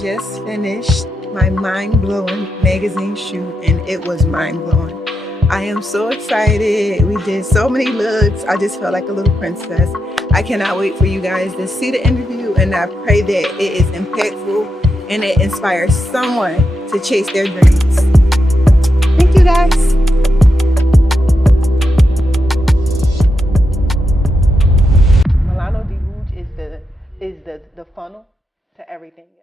just finished my mind-blowing magazine shoot, and it was mind-blowing. I am so excited. We did so many looks. I just felt like a little princess. I cannot wait for you guys to see the interview, and I pray that it is impactful and it inspires someone to chase their dreams. Thank you, guys. Milano de Rouge is the funnel to everything else.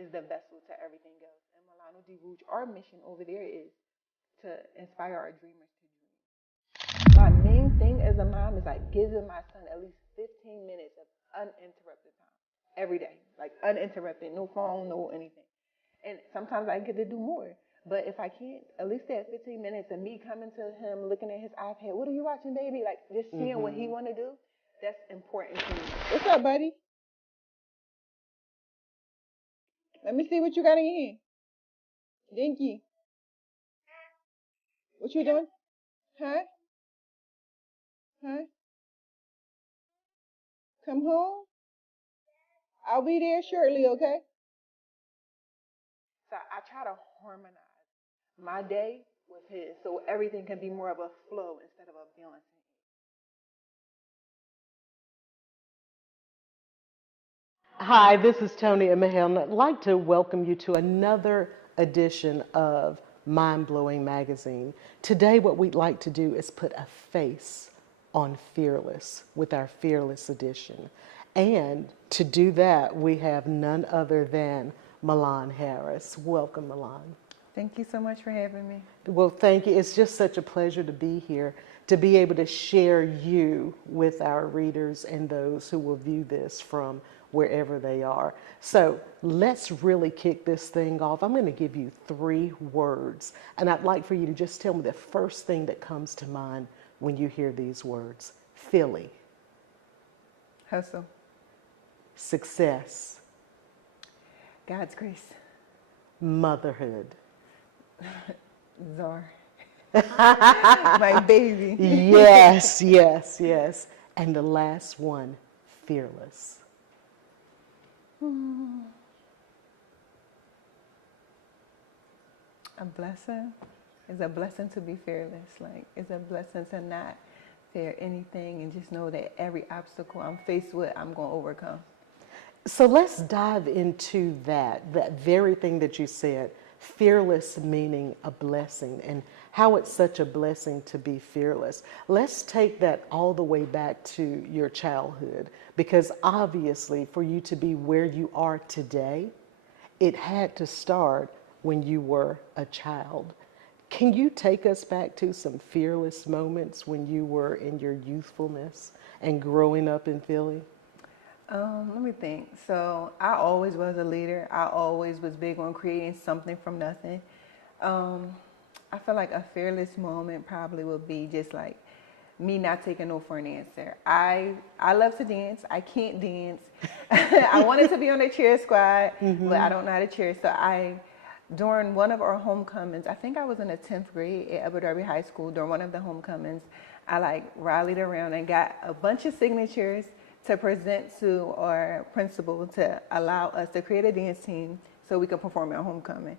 Is the vessel to everything else. And Milano de Rouge, our mission over there is to inspire our dreamers to dream. My main thing as a mom is like giving my son at least 15 minutes of uninterrupted time every day, like uninterrupted, no phone, no anything. And sometimes I get to do more. But if I can't, at least that 15 minutes of me coming to him, looking at his iPad, what are you watching, baby? Like just seeing what he want to do, that's important to me. What's up, buddy? Let me see what you got in your hand. Dinky. What you doing? Huh? Huh? Come home? I'll be there shortly, okay? So I try to harmonize my day with his so everything can be more of a flow instead of a balancing. Hi, this is Toni Emehel, and I'd like to welcome you to another edition of Mind Blowing Magazine. Today, what we'd like to do is put a face on Fearless with our Fearless edition. And to do that, we have none other than Milan Harris. Welcome, Milan. Thank you so much for having me. Well, thank you. It's just such a pleasure to be here, to be able to share you with our readers and those who will view this from wherever they are. So let's really kick this thing off. I'm going to give you 3 words, and I'd like for you to just tell me the first thing that comes to mind when you hear these words. Philly. Hustle. Success. God's grace. Motherhood. Czar. My baby. Yes, yes, yes. And the last one, fearless. A blessing is a blessing to be fearless. Like, it's a blessing to not fear anything and just know that every obstacle I'm faced with, I'm going to overcome. So let's dive into that very thing that you said, fearless meaning a blessing, and how it's such a blessing to be fearless. Let's take that all the way back to your childhood, because obviously for you to be where you are today, it had to start when you were a child. Can you take us back to some fearless moments when you were in your youthfulness and growing up in Philly? Let me think. So I always was a leader. I always was big on creating something from nothing. I feel like a fearless moment probably would be just like me not taking no for an answer. I love to dance. I can't dance. I wanted to be on the cheer squad, but I don't know how to cheer. So during one of our homecomings, I think I was in the 10th grade at Abu Dhabi High School. During one of the homecomings, I rallied around and got a bunch of signatures to present to our principal to allow us to create a dance team so we could perform at homecoming.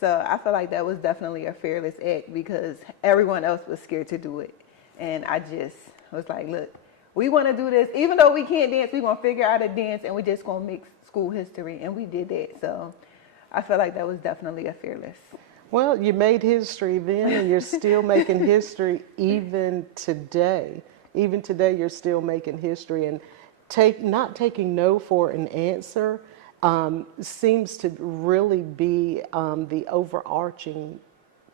So I feel like that was definitely a fearless act because everyone else was scared to do it. And I just was like, look, we want to do this. Even though we can't dance, we're going to figure out a dance and we're just going to make school history. And we did that. So I feel like that was definitely a fearless. Well, you made history then and you're still making history even today. Even today, you're still making history. And not taking no for an answer seems to really be the overarching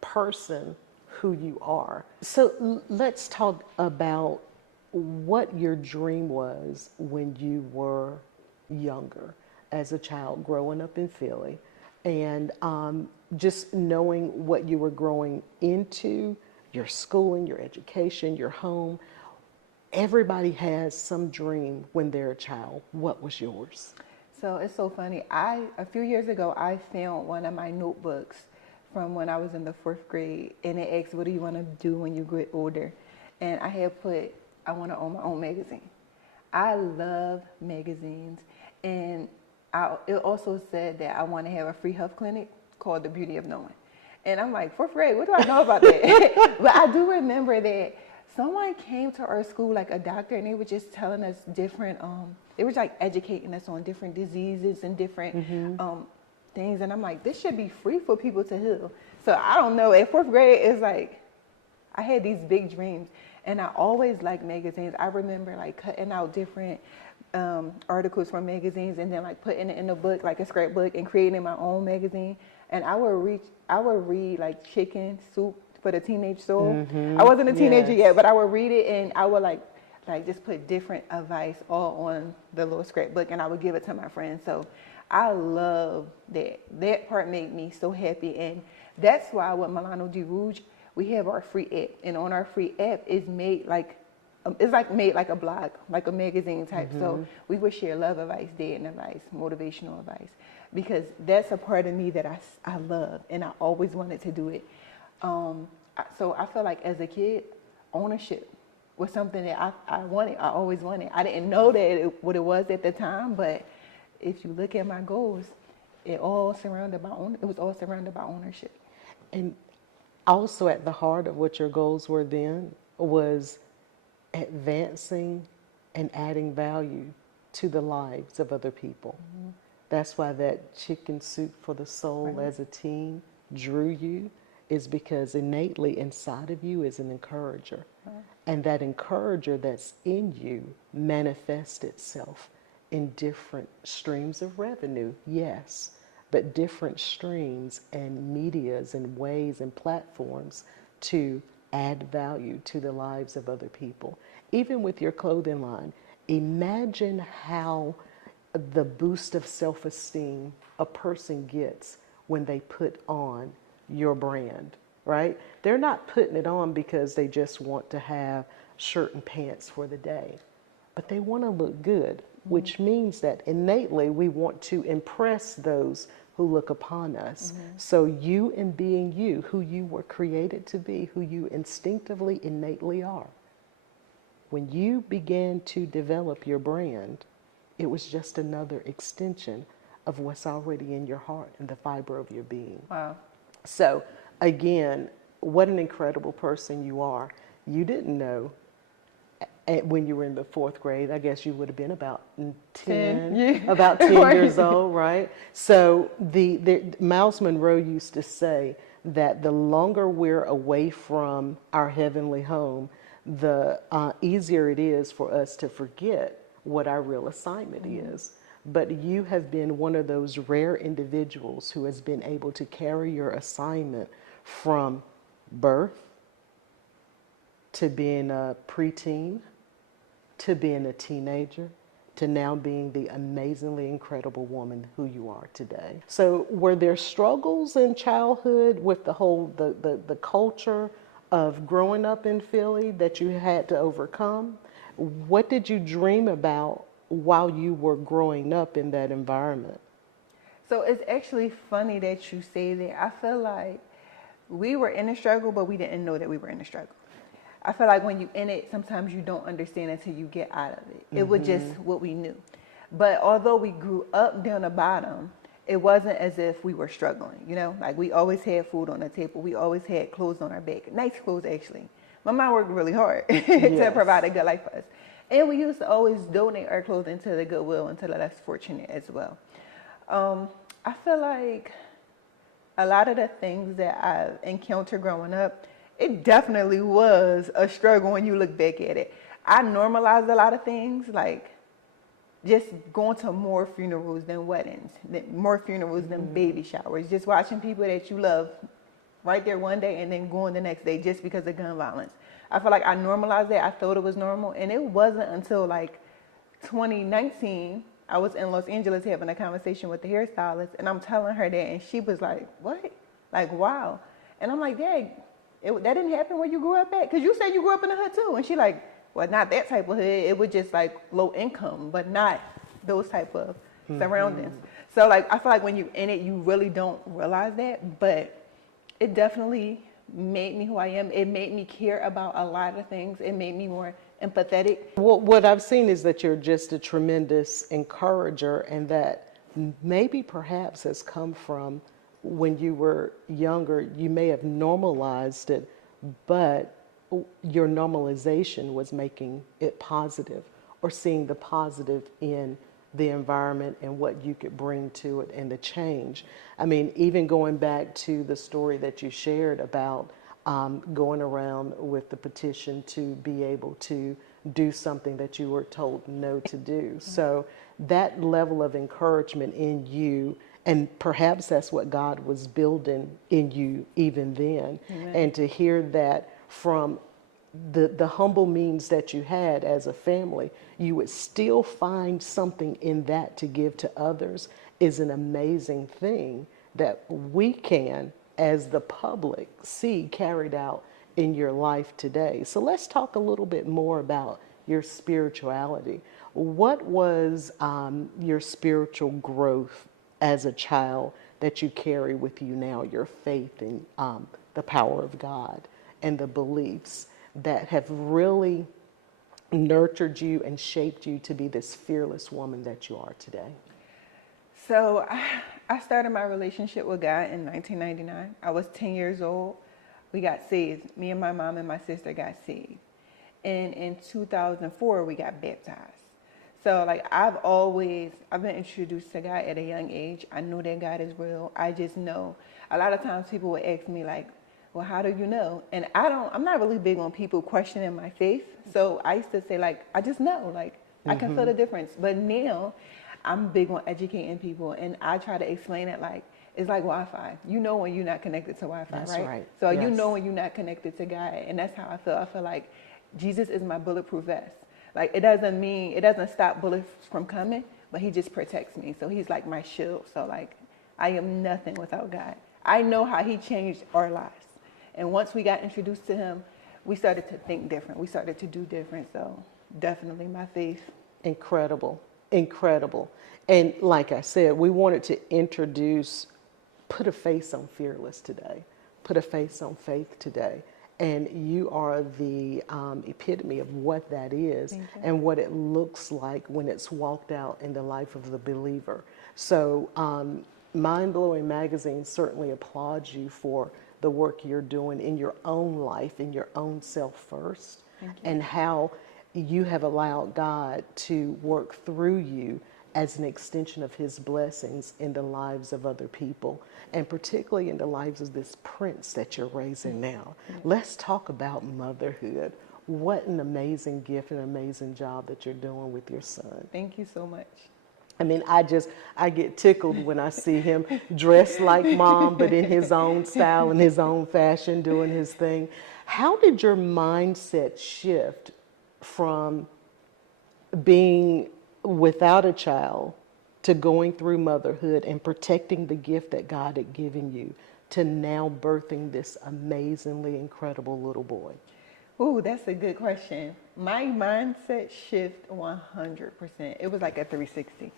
person who you are. So let's talk about what your dream was when you were younger, as a child growing up in Philly, and just knowing what you were growing into, your schooling, your education, your home. Everybody has some dream when they're a child. What was yours? So it's so funny. A few years ago, I found one of my notebooks from when I was in the 4th grade, and it asked, what do you want to do when you get older? And I had put, I want to own my own magazine. I love magazines, and it also said that I want to have a free health clinic called The Beauty of Knowing. And I'm like, fourth grade, what do I know about that? But I do remember that someone came to our school, like a doctor, and they were just telling us different, they were like educating us on different diseases and different things. And I'm like, this should be free for people to heal. So I don't know, at fourth grade, it's like, I had these big dreams. And I always liked magazines. I remember like cutting out different articles from magazines and then like putting it in a book, like a scrapbook, and creating my own magazine. And I would read like Chicken Soup for the Teenage Soul. I wasn't a teenager yet, but I would read it, and I would like just put different advice all on the little scrapbook, and I would give it to my friends. So I love that. That part made me so happy, and that's why with Milano Di Rouge, we have our free app, and on our free app is made like made like a blog, like a magazine type. So we would share love advice, dating advice, motivational advice, because that's a part of me that I love, and I always wanted to do it. So I feel like as a kid, ownership was something that I wanted. I always wanted. I didn't know that what it was at the time, but if you look at my goals, it was all surrounded by ownership. And also at the heart of what your goals were then was advancing and adding value to the lives of other people. That's why that Chicken Soup for the Soul as a teen drew you, is because innately inside of you is an encourager. And that encourager that's in you manifests itself in different streams of revenue, yes, but different streams and medias and ways and platforms to add value to the lives of other people. Even with your clothing line, imagine how the boost of self-esteem a person gets when they put on your brand, right? They're not putting it on because they just want to have shirt and pants for the day, but they want to look good, which means that innately we want to impress those who look upon us. So you, in being you, who you were created to be, who you instinctively, innately are, when you began to develop your brand, it was just another extension of what's already in your heart and the fiber of your being. Wow. So again, what an incredible person you are. You didn't know when you were in the fourth grade, I guess you would have been about 10 about 10 years old, right? So the Miles Monroe used to say that the longer we're away from our heavenly home, the easier it is for us to forget what our real assignment is. But you have been one of those rare individuals who has been able to carry your assignment from birth to being a preteen, to being a teenager, to now being the amazingly incredible woman who you are today. So were there struggles in childhood with the whole, the culture of growing up in Philly that you had to overcome? What did you dream about while you were growing up in that environment? So it's actually funny that you say that. I feel like we were in a struggle, but we didn't know that we were in a struggle. I feel like when you're in it, sometimes you don't understand until you get out of it. It was just what we knew. But although we grew up down the bottom, it wasn't as if we were struggling, you know? Like we always had food on the table. We always had clothes on our back. Nice clothes, actually. My mom worked really hard to provide a good life for us. And we used to always donate our clothing to the Goodwill and to the less fortunate as well. I feel like a lot of the things that I've encountered growing up, it definitely was a struggle when you look back at it. I normalized a lot of things, like just going to more funerals than weddings, more funerals than baby showers, just watching people that you love right there one day and then going the next day just because of gun violence. I feel like I normalized that. I thought it was normal. And it wasn't until like 2019, I was in Los Angeles having a conversation with the hairstylist, and I'm telling her that, and she was like, what? Like, wow. And I'm like, Dad, that didn't happen where you grew up at? Because you said you grew up in the hood too. And she like, well, not that type of hood. It was just like low income, but not those type of surroundings. So like, I feel like when you're in it, you really don't realize that, but it definitely made me who I am. It made me care about a lot of things. It made me more empathetic. What I've seen is that you're just a tremendous encourager, and that maybe perhaps has come from when you were younger, you may have normalized it, but your normalization was making it positive, or seeing the positive in the environment and what you could bring to it and the change. I mean, even going back to the story that you shared about going around with the petition to be able to do something that you were told no to do. So that level of encouragement in you, and perhaps that's what God was building in you even then. Amen. And to hear that from the humble means that you had as a family, you would still find something in that to give to others, is an amazing thing that we can, as the public, see carried out in your life today. So let's talk a little bit more about your spirituality. What was your spiritual growth as a child that you carry with you now, your faith in the power of God and the beliefs that have really nurtured you and shaped you to be this fearless woman that you are today? So I started my relationship with God in 1999. I was 10 years old. We got saved. Me and my mom and my sister got saved. And in 2004, we got baptized. So like I've been introduced to God at a young age. I know that God is real. I just know. A lot of times people would ask me like, well, how do you know? And I'm not really big on people questioning my faith. So I used to say like, I just know, like I can feel the difference. But now I'm big on educating people, and I try to explain it like, it's like Wi-Fi. You know when you're not connected to Wi-Fi, That's right? right. So Yes. you know when you're not connected to God, and that's how I feel. I feel like Jesus is my bulletproof vest. Like it doesn't stop bullets from coming, but he just protects me. So he's like my shield. So like I am nothing without God. I know how he changed our lives. And once we got introduced to him, we started to think different. We started to do different. So definitely my faith. Incredible, incredible. And like I said, we wanted to put a face on fearless today, put a face on faith today. And you are the epitome of what that is and what it looks like when it's walked out in the life of the believer. So Mind Blowing Magazine certainly applauds you for the work you're doing in your own life, in your own self first, and how you have allowed God to work through you as an extension of his blessings in the lives of other people, and particularly in the lives of this prince that you're raising now. Let's talk about motherhood. What an amazing gift and amazing job that you're doing with your son. Thank you so much. I mean, I get tickled when I see him dressed like mom, but in his own style and his own fashion, doing his thing. How did your mindset shift from being without a child to going through motherhood and protecting the gift that God had given you to now birthing this amazingly incredible little boy? Ooh, that's a good question. My mindset shift 100%. It was like a 360.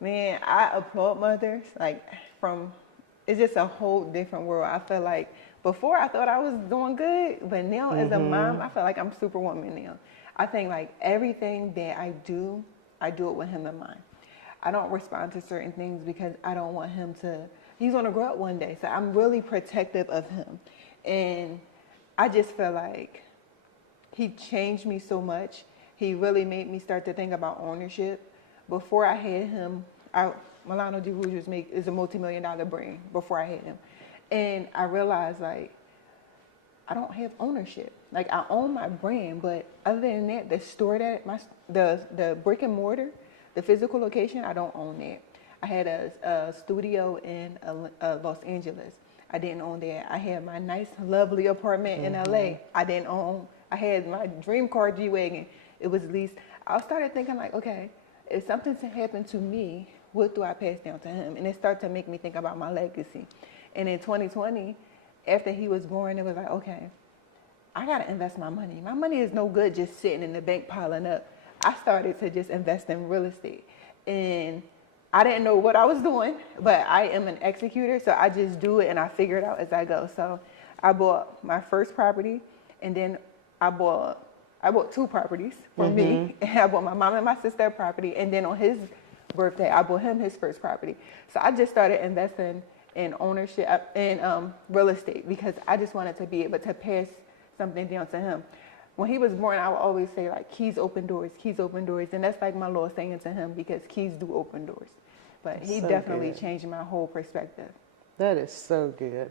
Man, I applaud mothers. It's just a whole different world. I feel like before I thought I was doing good, but now as a mom, I feel like I'm superwoman now. I think like everything that I do it with him in mind. I don't respond to certain things because I don't want him he's going to grow up one day. So I'm really protective of him. And I just feel like he changed me so much. He really made me start to think about ownership. Before I had him, Milano Di Rouge is a multi-million-dollar brand before I had him. And I realized like, I don't have ownership. Like I own my brand, but other than that, the store the brick and mortar, the physical location, I don't own that. I had a studio in Los Angeles. I didn't own that. I had my nice, lovely apartment in LA. I had my dream car G-Wagon. It was leased. I started thinking like, okay, if something happened to me, what do I pass down to him? And it started to make me think about my legacy. And in 2020, after he was born, it was like, okay, I got to invest my money. My money is no good just sitting in the bank piling up. I started to just invest in real estate. And I didn't know what I was doing, but I am an executor, so I just do it and I figure it out as I go. So I bought my first property, and then I bought 2 properties for me. And I bought my mom and my sister a property, and then on his birthday, I bought him his first property. So I just started investing in ownership, in real estate, because I just wanted to be able to pass something down to him. When he was born, I would always say, like, keys open doors, keys open doors. And that's like my little saying to him, because keys do open doors. But he So definitely good. changed my whole perspective. That is so good.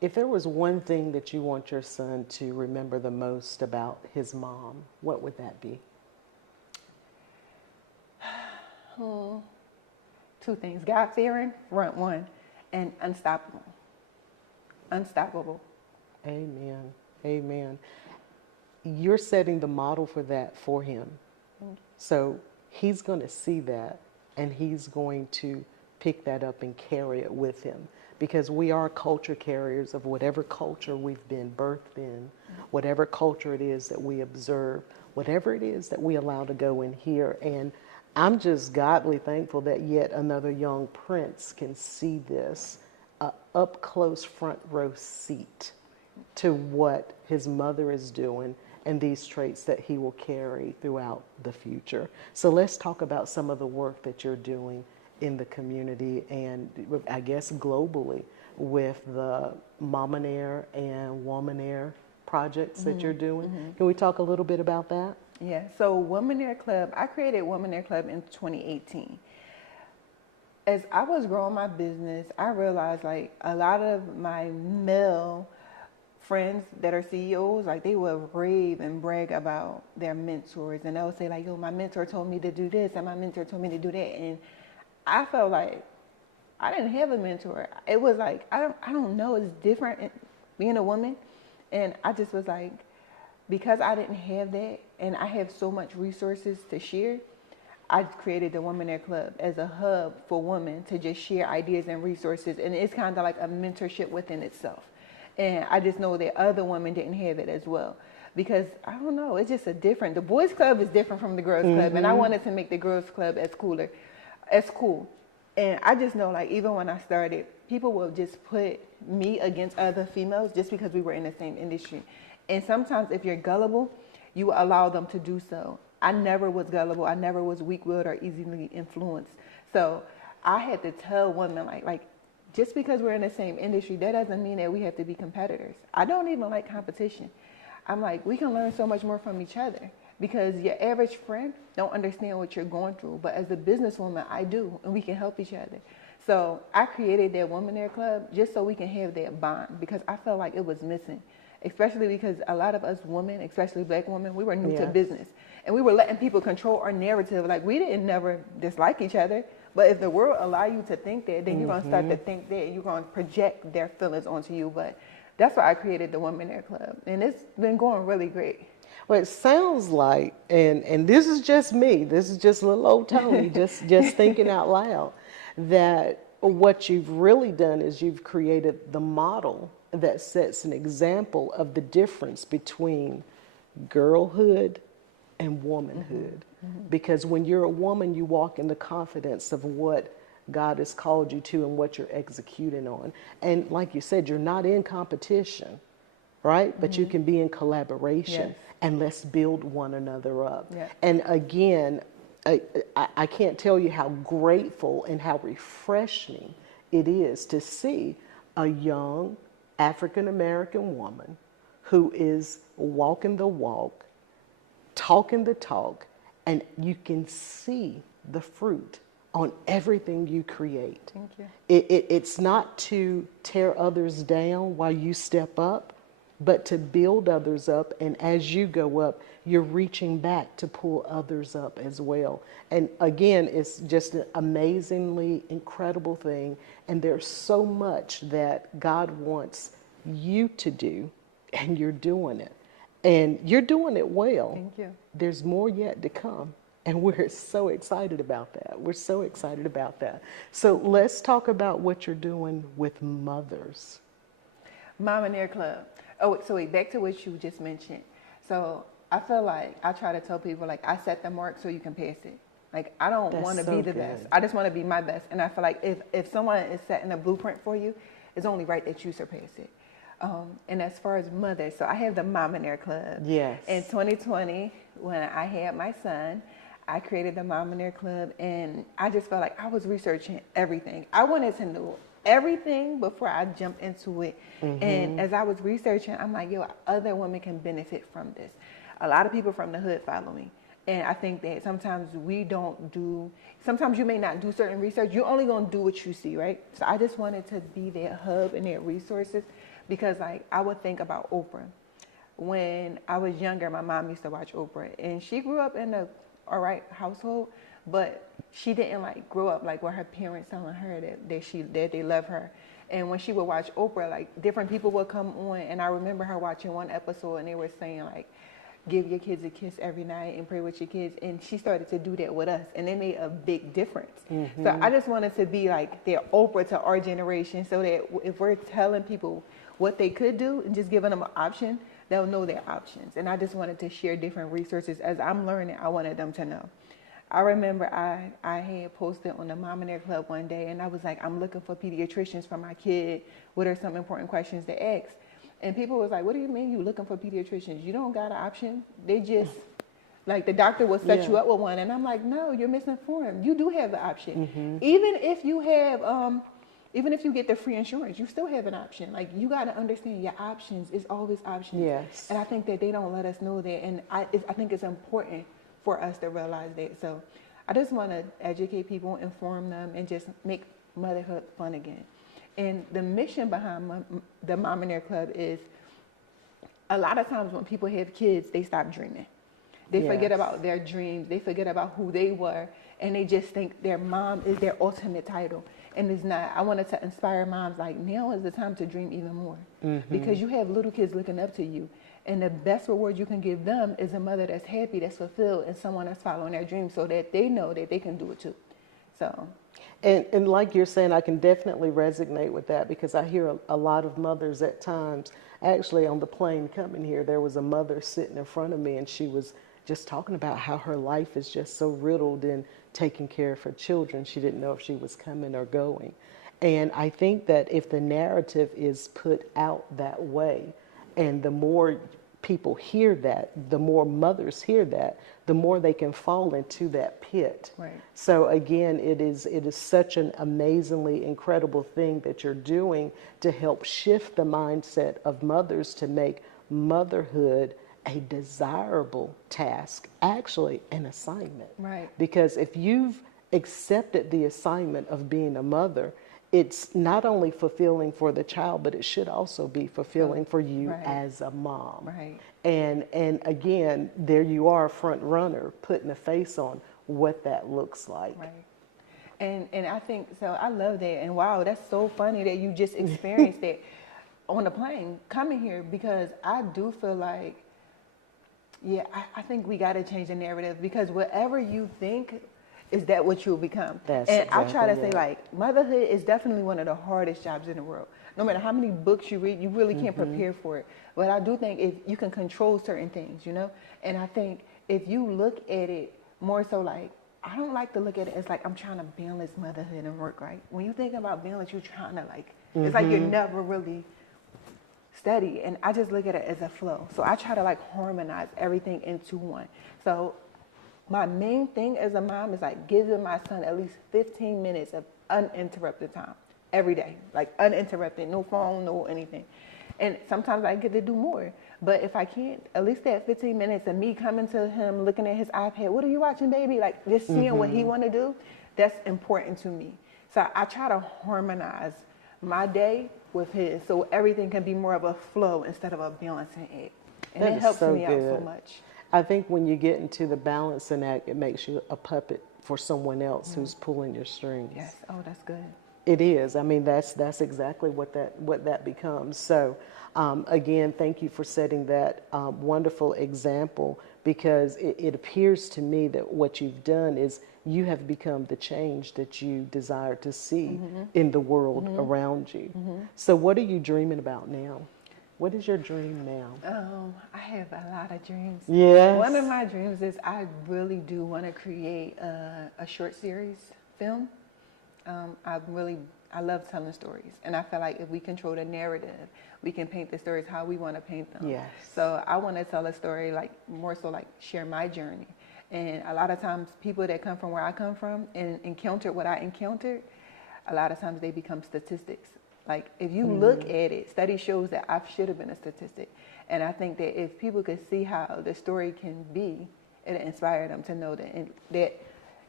If there was one thing that you want your son to remember the most about his mom, what would that be? Two things: God-fearing, front one, and unstoppable. Unstoppable. Amen. Amen. You're setting the model for that for him. So he's going to see that, and he's going to pick that up and carry it with him, because we are culture carriers of whatever culture we've been birthed in, whatever culture it is that we observe, whatever it is that we allow to go in here. And I'm just godly thankful that yet another young prince can see this up close front row seat to what his mother is doing and these traits that he will carry throughout the future. So let's talk about some of the work that you're doing in the community and I guess globally with the Mominaire and Womanaire projects that you're doing. Can we talk a little bit about that? Yeah, so Womanaire Club, I created Womanaire Club in 2018. As I was growing my business, I realized like a lot of my male friends that are CEOs, like they would rave and brag about their mentors, and they would say like, yo, my mentor told me to do this and my mentor told me to do that. And I felt like I didn't have a mentor. It was like, I don't know, it's different being a woman. And I just was like, because I didn't have that and I have so much resources to share, I created the Womanaire Club as a hub for women to just share ideas and resources. And it's kind of like a mentorship within itself. And I just know that other women didn't have it as well. Because, I don't know, it's just the boys club is different from the girls club. And I wanted to make the girls club as cool. And I just know, like, even when I started, people will just put me against other females just because we were in the same industry. And sometimes if you're gullible, you allow them to do so. I never was gullible. I never was weak-willed or easily influenced. So I had to tell women, like, just because we're in the same industry, that doesn't mean that we have to be competitors. I don't even like competition. I'm like, we can learn so much more from each other, because your average friend don't understand what you're going through. But as a businesswoman, I do, and we can help each other. So I created that Womanaire Club just so we can have that bond, because I felt like it was missing, especially because a lot of us women, especially black women, we were new to business. And we were letting people control our narrative. Like, we didn't never dislike each other. But if the world allow you to think that, then you're going to start to think that, and you're going to project their feelings onto you. But that's why I created the Womanaire Club. And it's been going really great. Well, it sounds like, and this is just me, this is just little old Toni, just thinking out loud, that what you've really done is you've created the model that sets an example of the difference between girlhood and womanhood. Because when you're a woman, you walk in the confidence of what God has called you to and what you're executing on. And like you said, you're not in competition, right? But you can be in collaboration, and let's build one another up. And again, I can't tell you how grateful and how refreshing it is to see a young African-American woman who is walking the walk, talking the talk, and you can see the fruit on everything you create. Thank you. It's not to tear others down while you step up, but to build others up. And as you go up, you're reaching back to pull others up as well. And again, it's just an amazingly incredible thing. And there's so much that God wants you to do, and you're doing it. And you're doing it well. Thank you. There's more yet to come. And we're so excited about that. We're so excited about that. So let's talk about what you're doing with mothers. Mominaire Club. Oh, so wait, back to what you just mentioned. So I feel like I try to tell people, like, I set the mark so you can pass it. Like, I don't want to be the best. I just want to be my best. And I feel like if someone is setting a blueprint for you, it's only right that you surpass it. And as far as mothers, so I have the Mominaire Club. Yes. In 2020, when I had my son, I created the Mom and Their Club, and I just felt like I was researching everything. I wanted to know everything before I jumped into it. And as I was researching, I'm like, yo, other women can benefit from this. A lot of people from the hood follow me. And I think that sometimes sometimes you may not do certain research. You're only going to do what you see, right? So I just wanted to be their hub and their resources because, like, I would think about Oprah. When I was younger, my mom used to watch Oprah, and she grew up in a all right household, but she didn't like grow up like with her parents telling her that they love her. And when she would watch Oprah, like different people would come on, and I remember her watching one episode, and they were saying like, give your kids a kiss every night and pray with your kids. And she started to do that with us, and it made a big difference. So I just wanted to be like their Oprah to our generation, so that if we're telling people what they could do and just giving them an option, they'll know their options. And I just wanted to share different resources. As I'm learning, I wanted them to know. I remember I had posted on the Mom and Their Club one day, and I was like, I'm looking for pediatricians for my kid. What are some important questions to ask? And people was like, what do you mean you looking for pediatricians? You don't got an option. They just, like the doctor will set you up with one. And I'm like, no, you're misinformed. You do have the option. Even if you have, even if you get the free insurance, you still have an option. Like, you got to understand your options is always options. Yes. And I think that they don't let us know that. And I think it's important for us to realize that. So I just want to educate people, inform them, and just make motherhood fun again. And the mission behind the Mom and Their Club is a lot of times when people have kids, they stop dreaming. They forget about their dreams. They forget about who they were. And they just think their mom is their ultimate title. And it's not. I wanted to inspire moms like, now is the time to dream even more. Because you have little kids looking up to you. And the best reward you can give them is a mother that's happy, that's fulfilled, and someone that's following their dreams so that they know that they can do it too. So. And like you're saying, I can definitely resonate with that because I hear a lot of mothers at times. Actually, on the plane coming here, there was a mother sitting in front of me, and she was just talking about how her life is just so riddled in taking care of her children. She didn't know if she was coming or going. And I think that if the narrative is put out that way, and the more people hear that, the more mothers hear that, the more they can fall into that pit. Right. So again, it is such an amazingly incredible thing that you're doing to help shift the mindset of mothers to make motherhood a desirable task, actually an assignment. Right. Because if you've accepted the assignment of being a mother, it's not only fulfilling for the child, but it should also be fulfilling for you as a mom. Right. And again, there you are, front runner, putting a face on what that looks like. Right. And I think, so I love that. And wow, that's so funny that you just experienced that on the plane coming here, because I do feel like, I think we got to change the narrative, because whatever you think, is that what you'll become? That's and exactly I try to say, like, motherhood is definitely one of the hardest jobs in the world. No matter how many books you read, you really can't prepare for it. But I do think if you can control certain things, you know? And I think if you look at it more so like, I don't like to look at it as like I'm trying to balance motherhood and work, right? When you're thinking about balance, you're trying to like, it's like you're never really steady. And I just look at it as a flow. So I try to like harmonize everything into one. So my main thing as a mom is like giving my son at least 15 minutes of uninterrupted time every day, like uninterrupted, no phone, no anything. And sometimes I get to do more. But if I can't, at least that 15 minutes of me coming to him, looking at his iPad, what are you watching, baby? Like just seeing what he want to do, that's important to me. So I try to harmonize my day with his so everything can be more of a flow instead of a balancing act. And it helps me out so much. I think when you get into the balancing act, it makes you a puppet for someone else who's pulling your strings. Yes. Oh, that's good. It is. I mean, that's exactly what that becomes. So, again, thank you for setting that wonderful example, because it appears to me that what you've done is you have become the change that you desire to see in the world around you. So what are you dreaming about now? What is your dream now? I have a lot of dreams. Yes. One of my dreams is I really do want to create a short series film. I love telling stories, and I feel like if we control the narrative, we can paint the stories how we want to paint them. Yes. So I want to tell a story like more so like share my journey, And a lot of times people that come from where I come from and encountered what I encountered, a lot of times they become statistics. Like if you look at it, study shows that I should have been a statistic. And I think that if people could see how the story can be, it'll inspire them to know that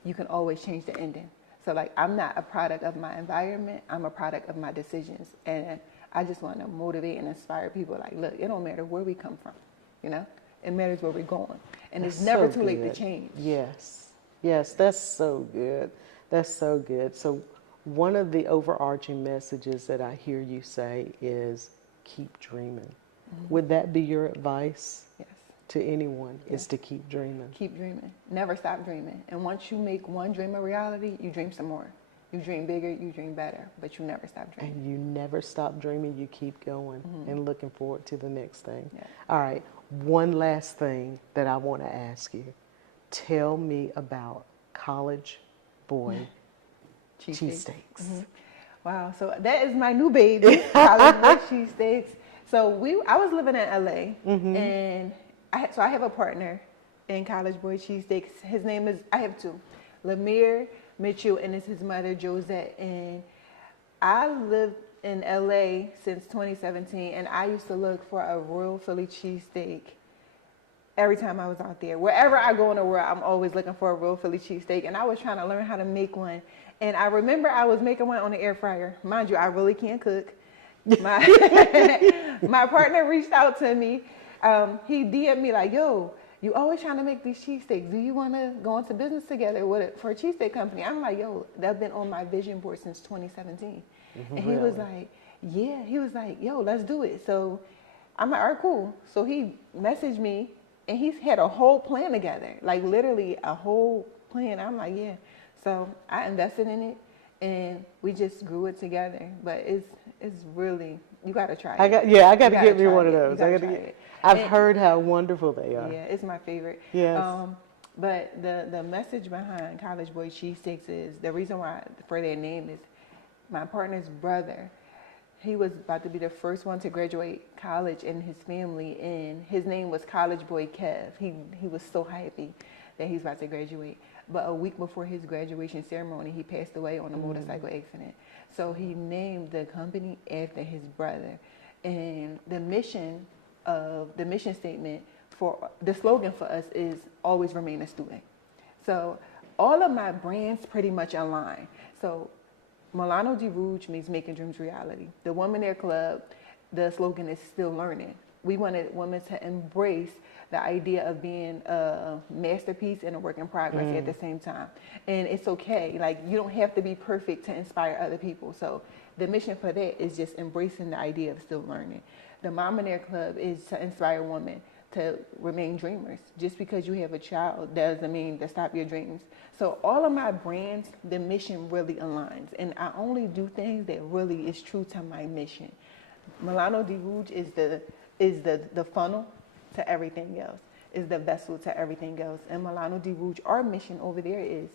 you can always change the ending. So like I'm not a product of my environment, I'm a product of my decisions. And I just want to motivate and inspire people like, look, it don't matter where we come from, you know? It matters where we're going. And That's it's never so too late good. to change. Yes. Yes, that's so good. That's so good. So one of the overarching messages that I hear you say is keep dreaming. Would that be your advice Yes. to anyone, Yes. is to keep dreaming? Keep dreaming. Never stop dreaming. And once you make one dream a reality, you dream some more. You dream bigger, you dream better, but you never stop dreaming. And you never stop dreaming, you keep going and looking forward to the next thing. Yeah. All right, one last thing that I want to ask you. Tell me about College Boy cheesesteaks. Wow, so that is my new baby, College Boy cheesesteaks. So I was living in LA, and I have a partner in College Boy cheesesteaks. His name is, I have two, Lemire Mitchell, and it's his mother, Josette. And I lived in LA since 2017, and I used to look for a real Philly cheesesteak every time I was out there. Wherever I go in the world, I'm always looking for a real Philly cheesesteak, and I was trying to learn how to make one. And I remember I was making one on the air fryer. Mind you, I really can't cook. My partner reached out to me. He DM'd me like, yo, you always trying to make these cheesesteaks. Do you want to go into business together for a cheesesteak company? I'm like, yo, that's been on my vision board since 2017. And he was like, yeah. He was like, yo, let's do it. So I'm like, all right, cool. So he messaged me, and he's had a whole plan together, like literally a whole plan. I'm like, yeah. So I invested in it, and we just grew it together. But it's really, you got to try it. I got to get me one of those. I've And heard how wonderful they are. yeah, it's my favorite. Yes. But the message behind College Boy cheesesteaks is, the reason why for their name is my partner's brother. He was about to be the first one to graduate college in his family, and his name was College Boy Kev. He was so happy that he's about to graduate. But a week before his graduation ceremony, he passed away on a motorcycle accident. So he named the company after his brother. And the mission statement for the slogan for us is always remain a student. So all of my brands pretty much align. So Milano Di Rouge means making dreams reality. The Woman Air Club, the slogan is still learning. We wanted women to embrace the idea of being a masterpiece and a work in progress at the same time. And it's okay. Like, you don't have to be perfect to inspire other people. So the mission for that is just embracing the idea of still learning. The Mom and Air Club is to inspire women to remain dreamers. Just because you have a child doesn't mean to stop your dreams. So all of my brands, the mission really aligns. And I only do things that really is true to my mission. Milano Di Rouge is the funnel to everything else, is the vessel to everything else. And Milano Di Rouge, our mission over there is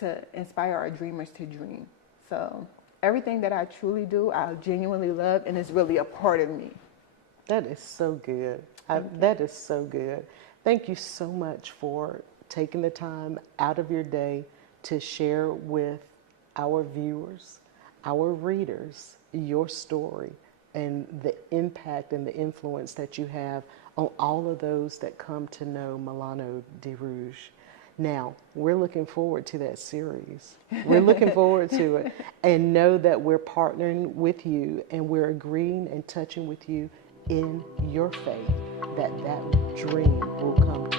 to inspire our dreamers to dream. So everything that I truly do, I genuinely love, and it's really a part of me. That is so good. That is so good. Thank you so much for taking the time out of your day to share with our viewers, our readers, your story and the impact and the influence that you have on all of those that come to know Milano Di Rouge. Now, we're looking forward to that series. We're looking forward to it, and know that we're partnering with you, and we're agreeing and touching with you in your faith that dream will come